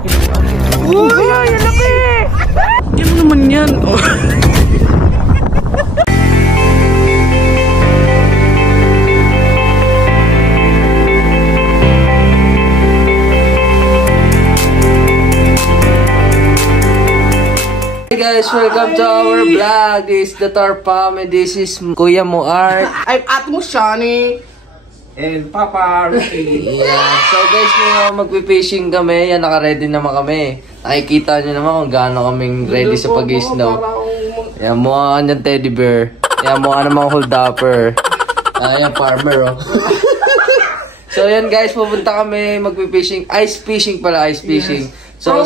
Uy! Ay, ang laki! Yan mo naman yan. Oh. Hey guys, welcome to our vlog. This is the Tar Family. This is Kuya Mo Art. I'm Ate Mo Shani. And Papa Ricky. Yeah. So guys, magpipishing kami. Yan, naka-ready naman kami. Nakikita nyo naman kung gaano kaming ready sa pag-snow. Yan, mukha kanyang teddy bear. Yan, mukha namang hold-upper. Yan, farmer, oh. So yan guys, pupunta kami magpipishing. Ice fishing pala, ice fishing. So,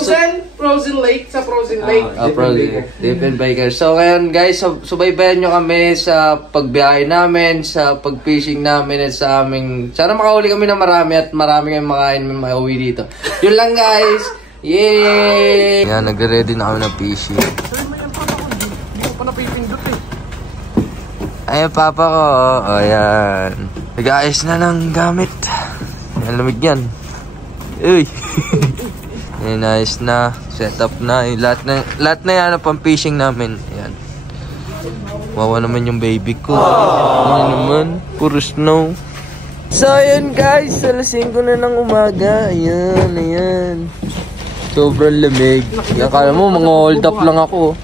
Frozen lake, sa frozen lake. Frozen. Different biker. So ngayon guys, subaybayan nyo kami sa pagbiyahe namin, sa pag-fishing namin at sa aming... Sana makahuli kami ng marami at marami kami makain may mauwi dito. Yun lang guys! Yay! Yan, nagre-ready na kami ng fishing. Hindi ko pa napipindot eh. Ayan, papa ko. O, yan. Nag-aayos na ng gamit. Yan, lamig yan. Uy! Yan, ayos na. Set up na. Lahat na yan pang fishing namin. Ayan. Wawa naman yung baby ko. Ano naman? Puro snow. So, ayan guys. Alas 5 na ng umaga. Ayan, ayan. Sobrang lamig. Akala mo, mga hold up lang ako.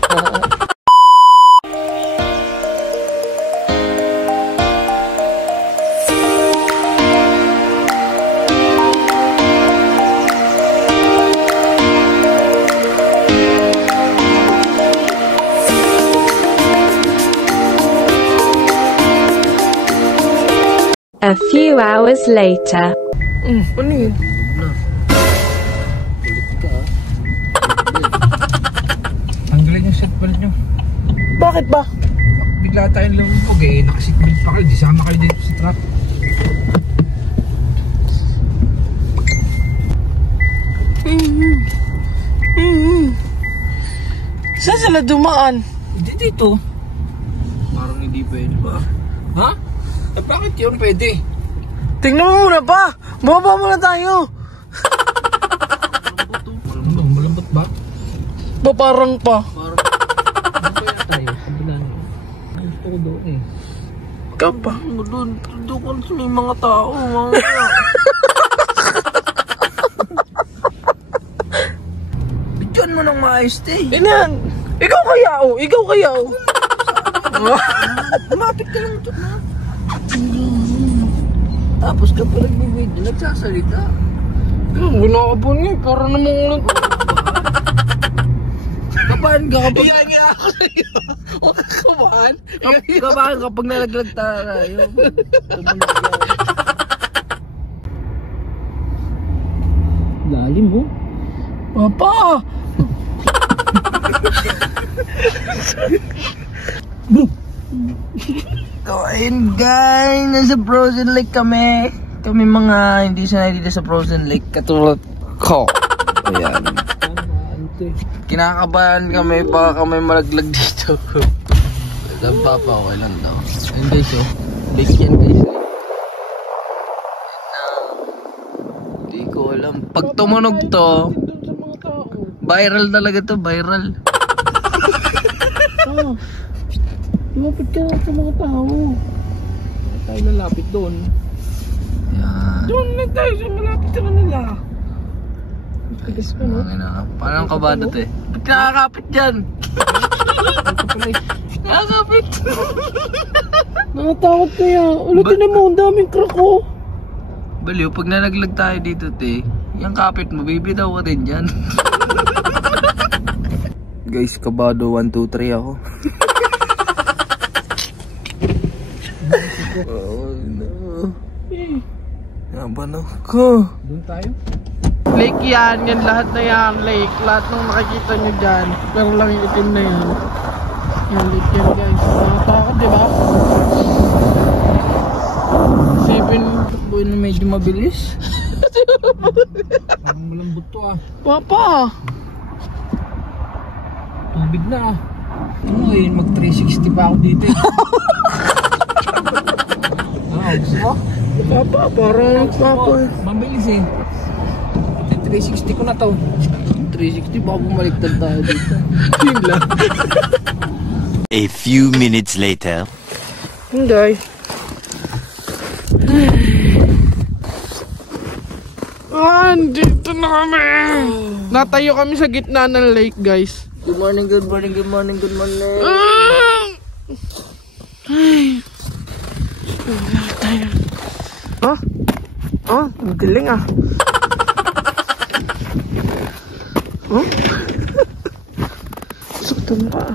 A few hours later. Ano yun? Tanggalin yung seatbelt nyo. Bakit ba? Bigla tayong lumubog eh. Nakaseatbelt pa kayo. Di sama kayo dito sa truck. Saan sila dumaan? Hindi dito. Parang hindi pwede ba? Ha? Eh, bakit yun pwede? Tingnan mo muna pa! Bumaba muna tayo! Malambot ba? Ba parang pa? Parang ano kaya tayo? Kabilang. Gusto ko doon eh. Kapa? Doon kasi may mga tao. Bidyan mo ng maayos, te. Inan! Ikaw kaya oh! Ikaw kaya oh! Lumapit ka lang ito na. Tapos kapag nagbibidyo, nagsasalita. Ginakabon niya, para namang ulan. Kabahan ka kapag... Iyan ako sa'yo. Huwag ka kabahan. Kabahan kapag nalaglag tayo. Lalim mo? Papa! So, ayun guys, nasa frozen lake kami. Kami mga hindi sanay dito sa frozen lake katulad ko. Ayan. Kinakabahan kami, baka kami malaglag dito. Alam papa, okay lang daw. Ayun guys, oh. Lake yan guys. Hindi ko alam. Pag tumunog to, viral talaga to, viral. Lumapit ka na sa mga tao. Tayo lalapit doon. Yan. Doon lang tayo sa malapit sa kanila. Tigas pa, no? Parang kabado to eh. Ba't nakakapit dyan? Nakakapit. Nakatakot kaya. Ulitin mo, ang daming crack oh. Baliw, pag nalaglag tayo dito te, yung kapit mo, bibitaw ka din dyan. Guys, kabado 1, 2, 3 ako. Oh no. Yan ba no? Ko. Doon tayo? Lake yan, yan lahat na yan, lake. Lahat ng nakikita nyo dyan. Pero lang yung itim na yan. Yan, lake yan guys. Nakatakot, diba? Isipin, takbuhin na medyo mabilis. Parang malambot to ah. Papa! Tubig na ah. Ano eh, mag 360 pa ako dito eh. Gusto mo? Papa, parang papa eh. Mabilis eh. 360 ko na to. 360, baka bumaliktad tayo dito. Yun lang. A few minutes later. Hindi. Dito na kami. Natayo kami sa gitna ng lake, guys. Good morning, good morning, good morning, good morning. Ang galing ah. Sakto pa.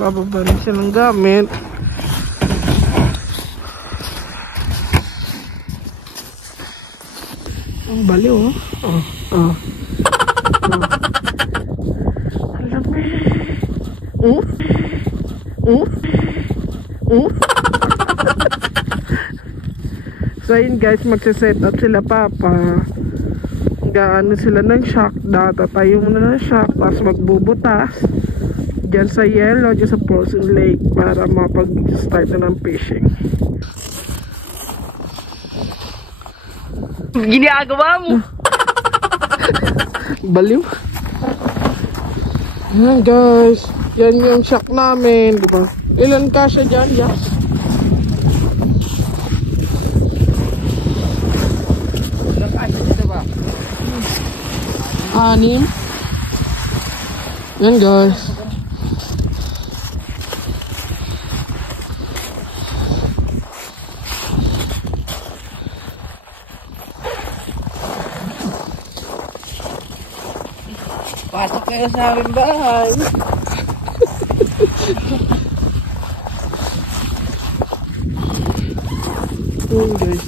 Bababa na siya ng gamit. Ang baliw, oh. Alam mo. So yun guys, magsaset up sila papa. Gaano sila ng shock. Tatayo muna ng shock. Tapos magbubutas dyan sa yellow, dyan sa frozen lake para mapag-start na ng fishing. Ginagawa mo! Baliw. Ayan guys, yan yung shock namin, di ba? Ilan kasya dyan, Jas? Ilang kasya dito ba? 6. Yan guys. Pasok kayo sa aming bahay. Yan guys.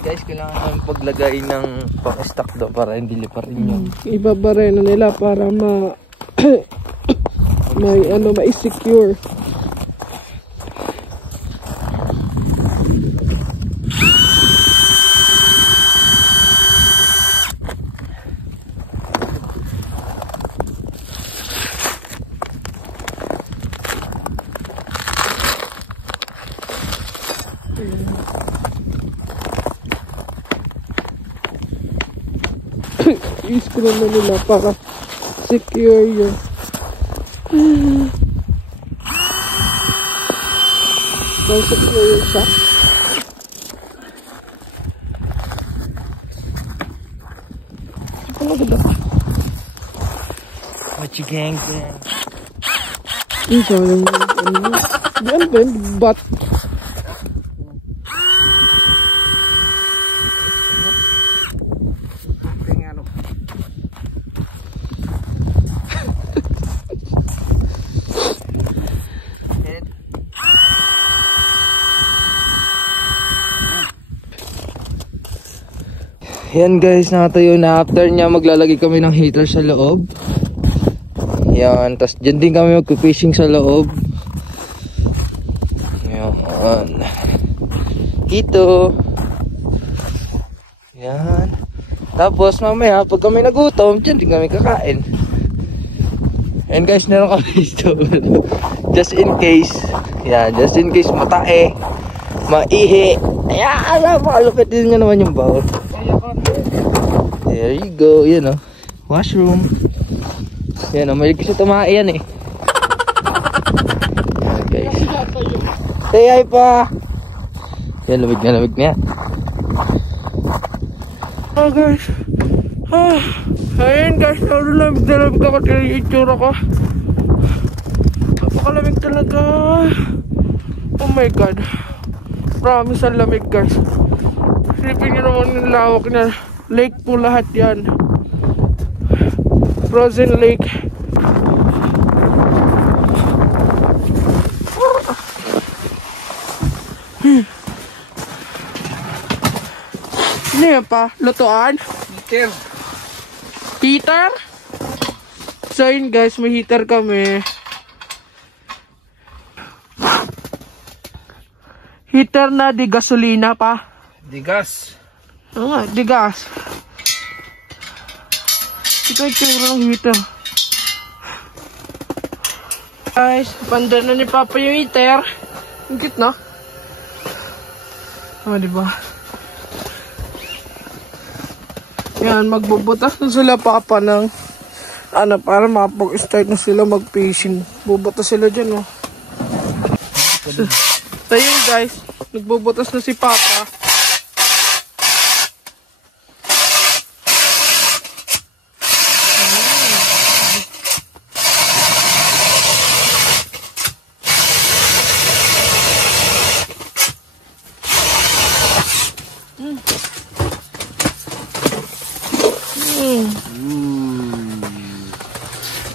Guys, kailangan namin paglagay ng pang-stock doon para hindi liparin yun. Ibabarena nila para ma-secure. I-screw na nila para secure yun. Para secure yun siya. Ano ba? What you gang? Isa lang yun. Yan ba? Bat. Yan guys, nakatayo na. After niya maglalagay kami ng heater sa loob. Yan, tas dyan din kami magpipishing sa loob. Yan. Ito. Yan. Tapos mamaya pag kami nagutom, dyan din kami kakain. And guys, meron kami ito. Just in case. Yan, just in case matae, maihi. Ayan, makalupit din nga naman yung bowl. There you go, yan o. Washroom. Yan o, mahilig kasi tumae yan eh. Yan guys. Say hi pa. Yan, lamig na yan. Oh guys. Ayun guys, lamig na lamig ako. Tira yung itsura ko. Napakalamig talaga. Oh my god. Promise ang lamig guys. Silipin nyo naman yung lawak na lake po lahat yan. Frozen lake. Ano yan pa? Lutuan? Heater? So yun guys, may heater kami. Heater na di gasolina pa. Di gas. Oo nga, di gas. Ito yung tsura ng heater. Guys, panda na ni Papa yung heater. Ang cute, no? Diba? Yan, magbubutas na sila Papa ng para makapag-start na sila mag-fishing. Bubutas sila dyan, no? So yun guys, nagbubutas na si Papa.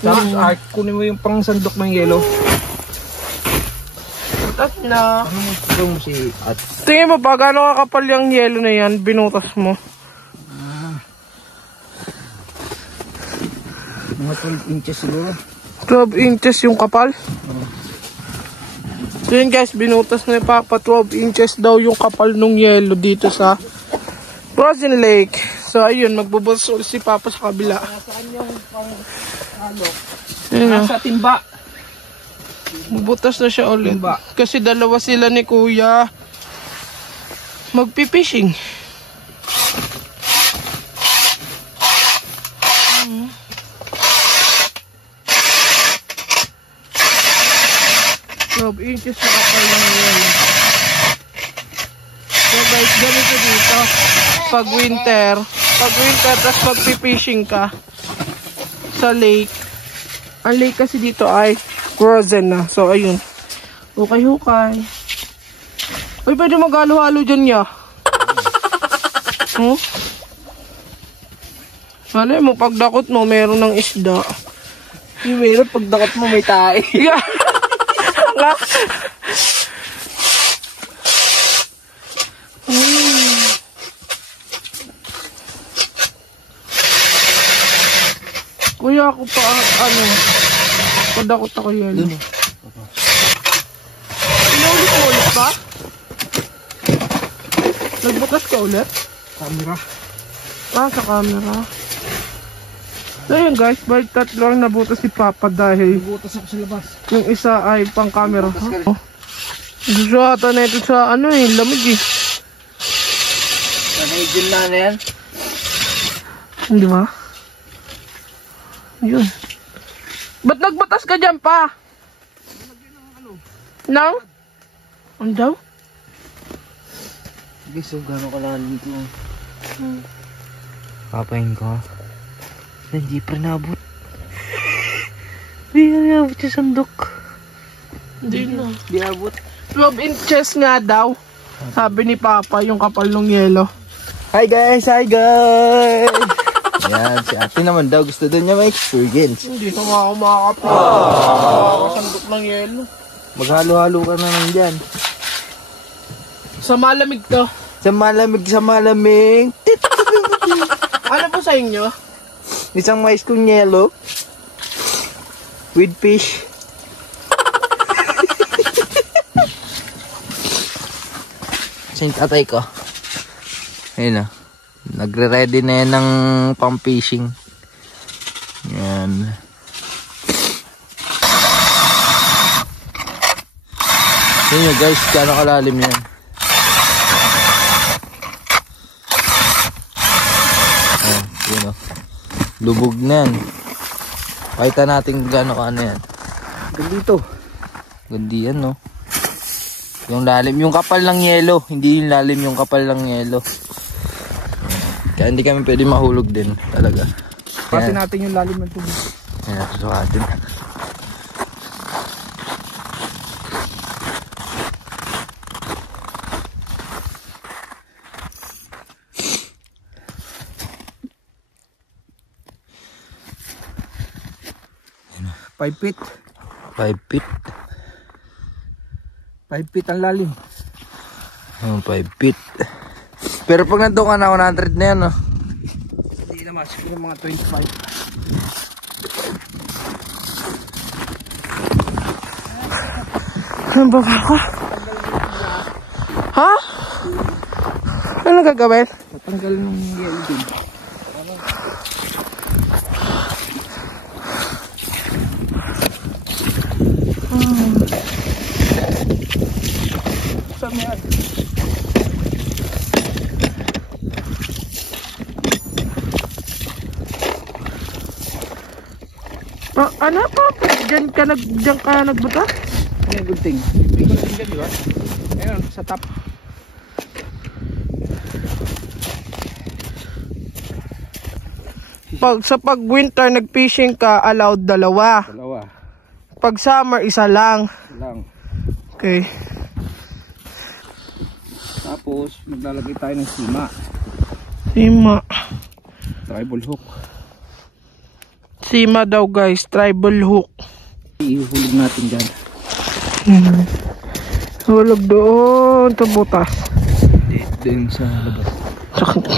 Tapos, kunin mo yung pang sandok ng yelo. Butas na. Ano mo si at? Tingin mo pa, gano'ng kakapal yung yelo na yan, binutas mo? Mga 12 inches siguro. 12 inches yung kapal? So yun guys, binutas na ni Papa, 12 inches daw yung kapal nung yelo dito sa Frozen Lake. So ayun, magbubutas ulit si Papa sa kabila. Saan yung pang ano? Nasa timba. Bubutas na siya ulit. Timba. Kasi dalawa sila ni Kuya magpipishing. Rob inches na kapal lang yun. So guys, ganito dito. Pag winter, tapos magpipishing ka sa lake. Ang lake kasi dito ay frozen na. So ayun. Hukay-hukay. Uy, pwede mag-halo-halo dyan niya. Malay mo, pagdakot mo, meron ng isda. Yung meron, pagdakot mo may tae. Nga. Kuya, ako pa, padakot ako yan. Inulit mo ulit ba? Nagbukas ka ulit? Camera. Sa camera. So yun guys, balik tatlo ang nabutas si Papa dahil Butas ako sa labas. yung isa ay pang camera. Gusto ata na ito sa lamig eh. Nanigil na yan. Hindi ba? Yun. Ba't nagbutas ka dyan pa? Nang? Ano daw? Sige, so gano'n kalalim ito. Papayin ko. Hindi pa nabot. Hindi nabot yung sandok. Hindi na. Hindi abot. 12 inches nga daw. Sabi ni Papa yung kapal ng yelo. Hi guys! Hi guys! Yan, si ate naman daw gusto doon niya ma-experience. Hindi na nga ako makakapal. Makakasandok ng yelo. Maghalo-halo ka na lang dyan. Sa malamig to. Sa malamig. Ano po sa inyo? Isang mais kong yellow. With fish. Saan yung tatay ko? Ayun o. Nagre-ready na yan ng pang-fishing. Yan. Ayun nyo guys, gano'ng kalalim yan. Ayan, yun o. Lubog na yan. Pakita natin gano'ng kaano yan. Dito. Gandi yan no. Yung lalim, yung kapal ng yelo. Hindi yung lalim, yung kapal ng yelo. Kaya hindi kami pwede mahulog din talaga. Pati natin yung lalim ng tubig. Ayan, susukatin. Five feet. 5 feet. 5 feet ang lalim. 5 feet. Pero pag nandun ka na 100 na yan, no? Hindi naman, siguro mga 25. Ano ba ako? Ha? Ano gagawin? Tatanggal ng yelo din. Saan yan? Ano pa? Diyan ka nagbuta? Ano yung gunting? Diyan, di ba? Ayun, sa top. Pag winter nag-fishing ka, allowed dalawa. Dalawa. Pag summer, isa lang. Lang. Okay. Tapos, maglalagay tayo ng sima. Sima. Tribal hook. Sima daw guys, tribal hook. Ihulog natin dyan. Hulog doon sa butas. Doon sa labas.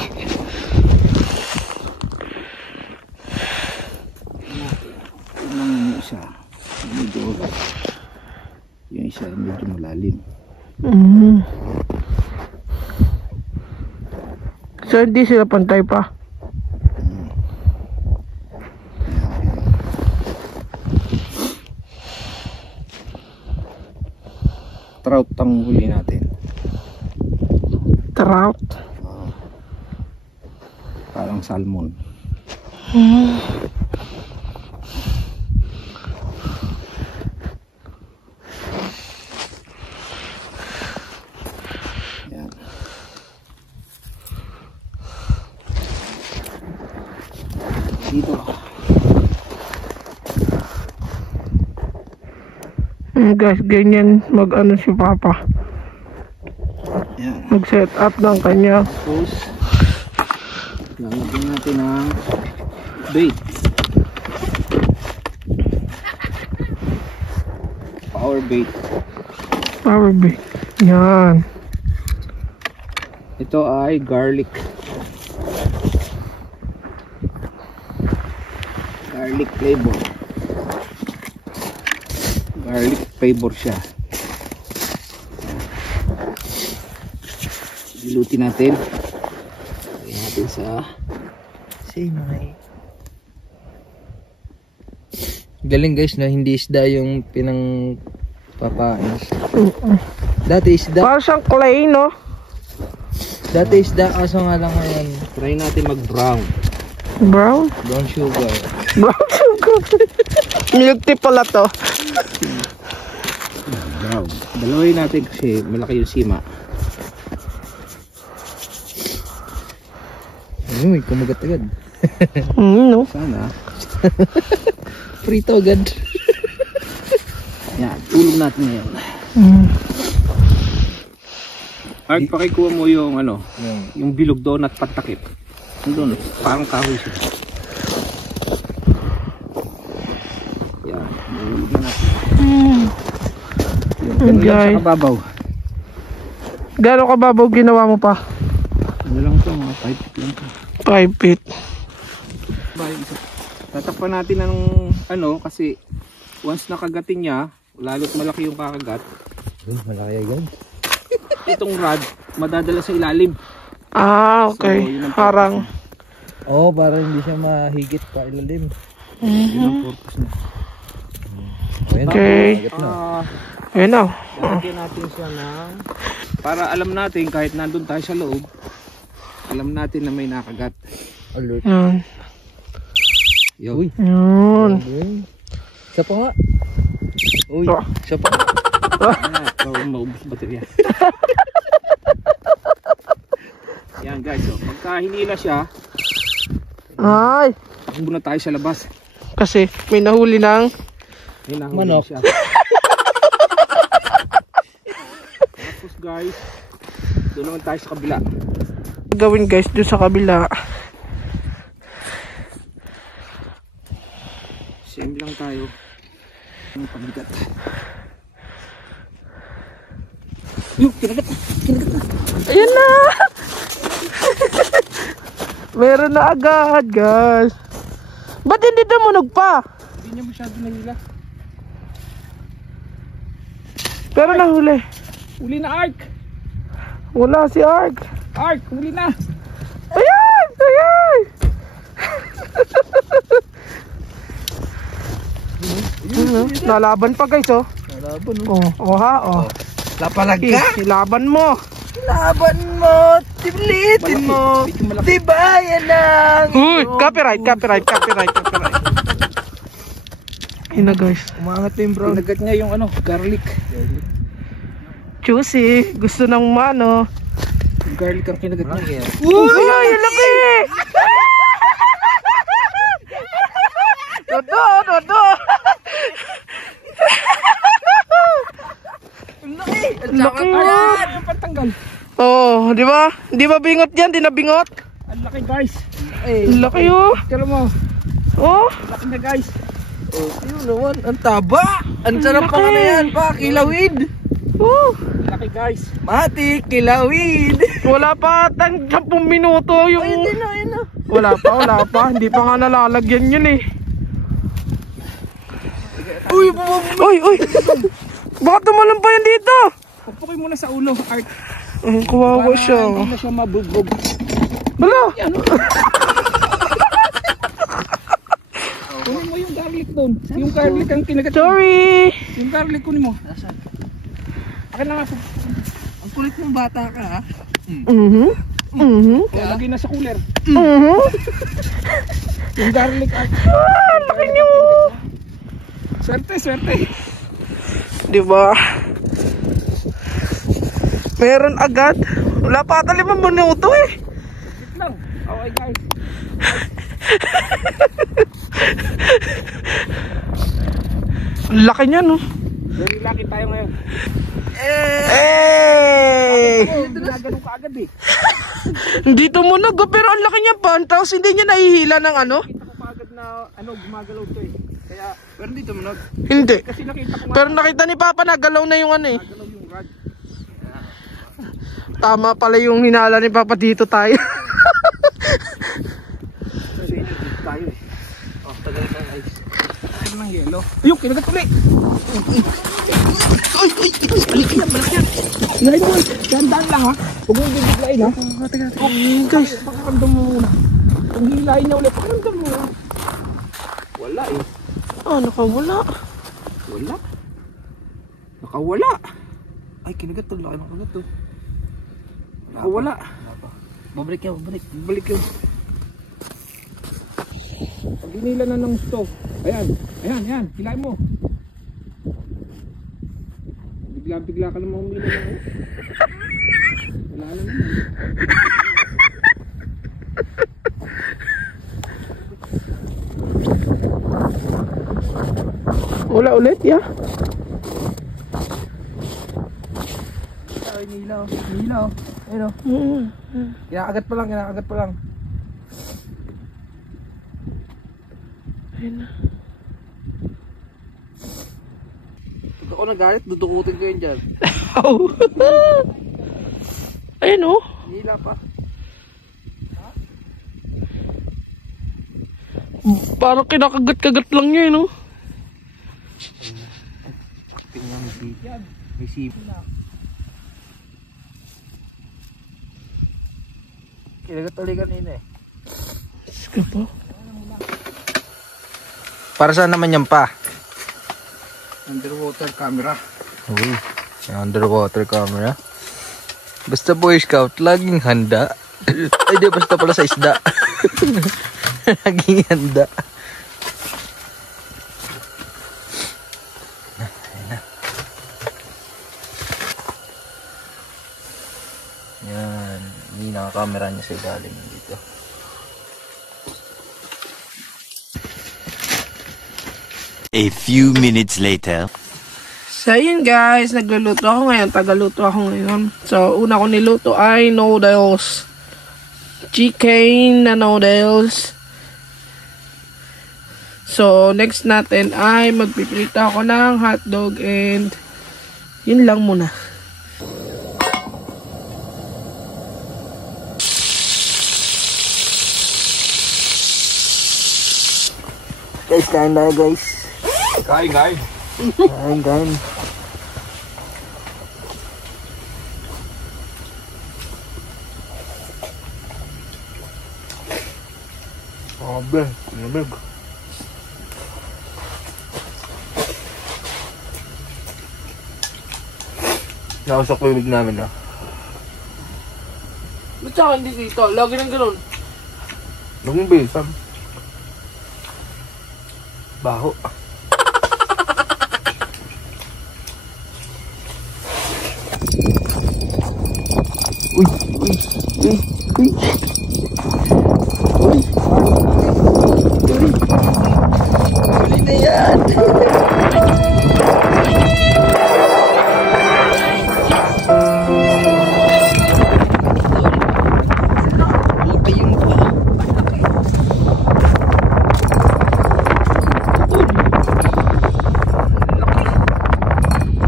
Yung isa, medyo, yung isa medyo malalim. So hindi sila pantay pa. Trout ang huli natin. Trout. Parang salmon. Yan. Dito. Guys, ganyan mag-ano si Papa. Yan. Mag-set up ng kanya. Tapos, lalagyan natin ng bait. Power bait. Power bait. Yan. Ito ay garlic. Garlic flavor. Garlic flavor siya. Dilutin natin. Lagyan natin sa simay. Galing guys na hindi isda yung pinang papain. Dati isda. Parang siyang clay, no? Dati isda kaso nga lang ngayon. Try natin mag brown. Brown? Brown sugar. Brown sugar. Milk tea pala to. Brown. Dalawin natin kasi malaki yung sima. Ayun, may kumagat agad. No? Sana. Prito agad. Yan, tulog natin ngayon. Art, pakikuha mo yung ano, yung bilog doon at patakip. Doon, parang kahoy siya. Yan, nahulog na natin. Ganun lang Okay. sa kababaw. Gano'ng kababaw ginawa mo pa? Ano lang ito, mga 5 feet lang ito. 5 feet. Tatakpan natin ng ano, kasi once nakagatin niya, lalo't malaki yung kakagat. Malaki agad. Itong rod, madadala sa ilalim. Ah, okay. So, yun ang Harang. Oo, para hindi siya mahigit pa ilalim. Yun ang purpose niya. Okay. Ayun na. Lagyan natin siya ng, para alam natin kahit nandun tayo sa loob, alam natin na may nakagat. Alert. Yan. Uy. Yun. Siya pa nga. Uy, Oh. siya pa. Para maubos baterya. Yan guys, so, pagka hinila siya, Ay. takbo na tayo sa labas. Kasi may nahuli ng Manok. Siya. Tapos guys, doon naman tayo sa kabila. gawin guys doon sa kabila. Same lang tayo. Ang pabigat. Yung kinagat na. Ayan na. Meron na agad guys. Ba't hindi tumunog pa? Hindi niya masyado nahila. Pero nahuli. Uli na arc. Wala si Ark. Ark, huli na. Ayan! Ayan! Nalaban pa guys oh. Laban Oh ha oh. Lapalaga. Ilaban mo. Laban mo. Tiblitin mo. Diba yan ang... Uy, copyright. Ayun na guys. Umangat na yung brown. Pinagat niya yung garlic. Juicy. Gusto ng mano. Yung garlic ang kinagat niya. Uy, ang laki! Dodo. Ang laki yan. Yung pantanggal. Oh, di ba? Di ba bingot yan? Di na bingot? Ang laki guys. Ang laki oh. Kala mo. Oh. Ang laki na guys. Yun naman. Ang taba. Ang sarap pa na yan pa. Kilawid. Oh. Ang laki guys. Mati, kilawid. Wala pa tang 10 minuto yung... Ayun na. Wala pa. Hindi pa nga nalalagyan yun eh. Uy. Baka tumalon pa yan dito. Pupukin muna sa ulo, Ark. Kawawa siya. Hindi na siya mabugbog. Hala. Kunin mo yung garlic doon. Yung garlic ang kinagat. Sorry. Yung garlic kunin mo. Akin na nga. Ang kulit mong bata ka ha. Lagay na sa cooler. Mhm. Yung garlic, Ark. Laki niyo. Swerte. Di ba? Meron agad. Wala pa ata 5 minuto eh. Wait lang. Okay guys. Laki niya no. Very lucky tayo ngayon. Hey! Ganun ka agad eh. Hindi tumunog pero ang laki niya pa. Tapos hindi niya nahihila ng ano? Kita ko pa agad na gumagalaw to eh. Kaya, pero hindi tumunog. Hindi. Kasi nakita ko nga Pero nakita ni Papa na galaw na yung ano eh. galaw yung rod. Tama pala yung hinala ni Papa dito tayo. Kasi dito tayo eh. Oh, tagal na ng ice. Tagal ng yelo. Yung kinagat ulit. Balik yan. Ilahin mo. Gandaan lang ha. Huwag mong bibiglain ha. Guys. Pakaramdam mo muna. Kung hilahin niya ulit, pakaramdam mo muna. Wala eh. Nakawala. Nakawala. Ay, kinagat to. Laki ng kagat to. Nakawala. Babalik yan. Balik yun. Pag hinila na ng stove. Ayan. Hilahin mo. Bigla ka naman humila na. Wala na naman. Wala ulit ya? Ay, nilaw. Ayun o. Kinakagat pa lang. Ayun na. Pag ako nagalit, dudukutin ko yun dyan. Ayun oh. Nila pa. Parang kinakagat-kagat lang niya no. Tingnan mo si... May sipo. Kinagat ulit kanina eh. Sige po. Para saan naman yan pa? Underwater camera. Uy, underwater camera. Basta Boy Scout, laging handa. Ay di, basta pala sa isda. Laging handa. Yan, hindi nakakamera niya sa ilalim dito. A few minutes later. So yun guys, nagluluto ako ngayon. Tagaluto ako ngayon. So una ko niluto ay noodles. Chicken na noodles. So next natin ay magpipilita ako ng hotdog and yun lang muna. Guys, kain tayo guys. Kain. Kain. Abe, nabig. Nakausap ko yung big namin na. Ba't sa akin hindi dito? Lagi nang ganun. Naging besam. Baho. Uy. Huli na yan.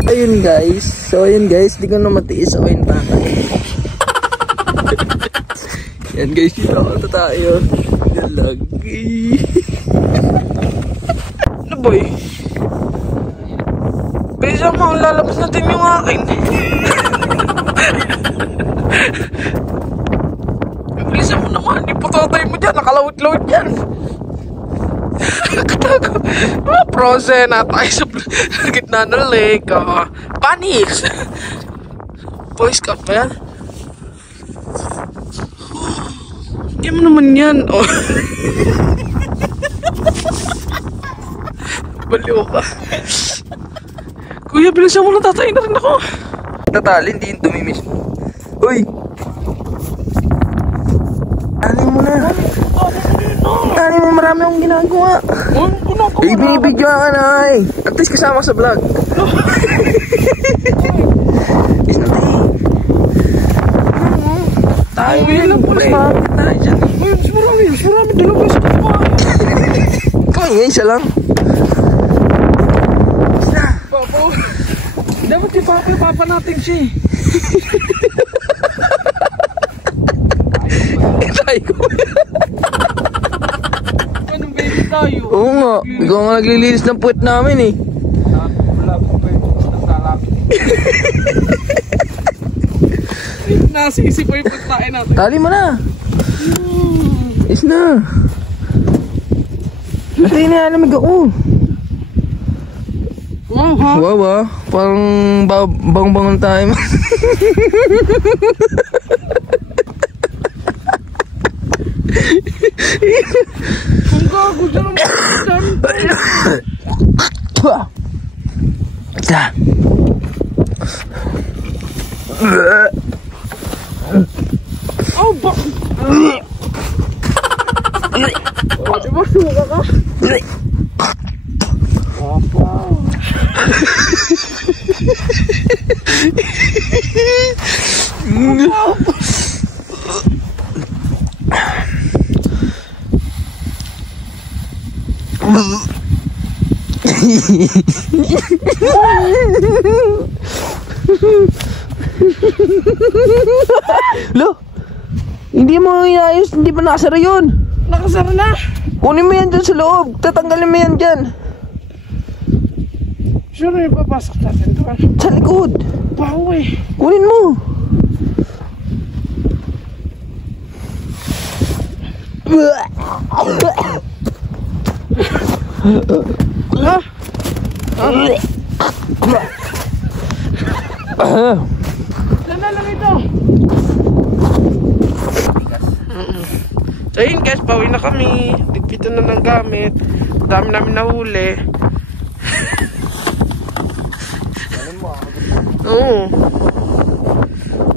Ayun guys, so ayun guys, di ko na matiis ako yung takay. Yan guys, dito tayo. Yan lagi. Ano boy? Bisa mo, lalabas natin yung akin. Bisa mo naman, ipototay mo dyan, nakalawit-lawit yan. Katago. Prose na tayo sa gitna ng lake. Panis! Boys ka pa yan? Hindi mo naman yan. Oh. Baliw ka. Kuya, bilisan mo, natatay na rin ako. Tatali, hindi yung tumimis. Uy! Tali mo na. Tali mo, marami akong ginagawa. Eh, binibigyan ka na eh. At least kasama sa vlog. Is natin. Tayo lang po na. Tayo dyan. Mas marami, dalawa sa kumain. Kaya nga, isa lang. Isa. Papa, dapat si Papa natin siya eh. Tayo ko. Anong baby tayo? Oo nga. Ikaw nga naglilinis ng puwet namin eh. Wala po pa yung naglalapit. Nasisi po yung pagkain natin. Tali mo na. Is na. Matay na, alamig ako. Wow ah. Parang bang-bangon tayo. Kung gago dyan ang oh, bakit? Di ba suka ka? Lo, hindi mo iayos, hindi pa nakasara yun. Nakasara na. Kunin mo yan dyan sa loob, tatanggalin mo yan dyan. Sure yung papasok natin doon. Sa likod. Baho eh. Kunin mo. Sana lang ito. So yun guys, bawi na kami. Ligpitan na ng gamit. Dami namin nahuli. Oo.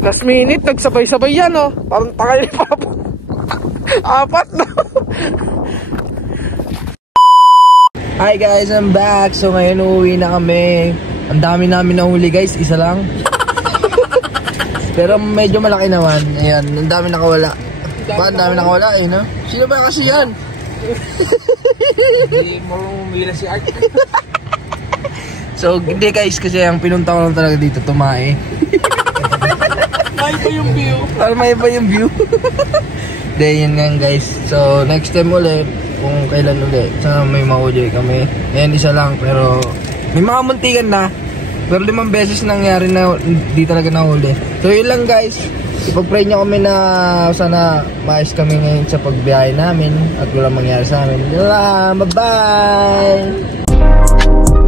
Last minute, nagsabay-sabay yan oh. Parang takay ni Papa. Apat na. Hi guys, I'm back. So ngayon uuwi na kami. Ang dami namin nahuli guys, isa lang. Pero medyo malaki naman. Ayan, ang dami nakawala. Ang dami nakawala eh, no? Sino ba kasi yan? Hindi mo umila si Art. So hindi guys, kasi ang pinunta ko lang talaga dito, tumae. May pa yung view. Para may iba yung view. Then yun nga guys. So next time ulit, kung kailan ulit, sana may mahuli kami. Ayan, isa lang, pero may mga muntikan na. Pero 5 beses nangyari na di talaga nahuli. So yun lang guys. Ipag-pray nyo kami na sana maayos kami ngayon sa pagbiyahe namin at walang mangyari sa amin. Bye!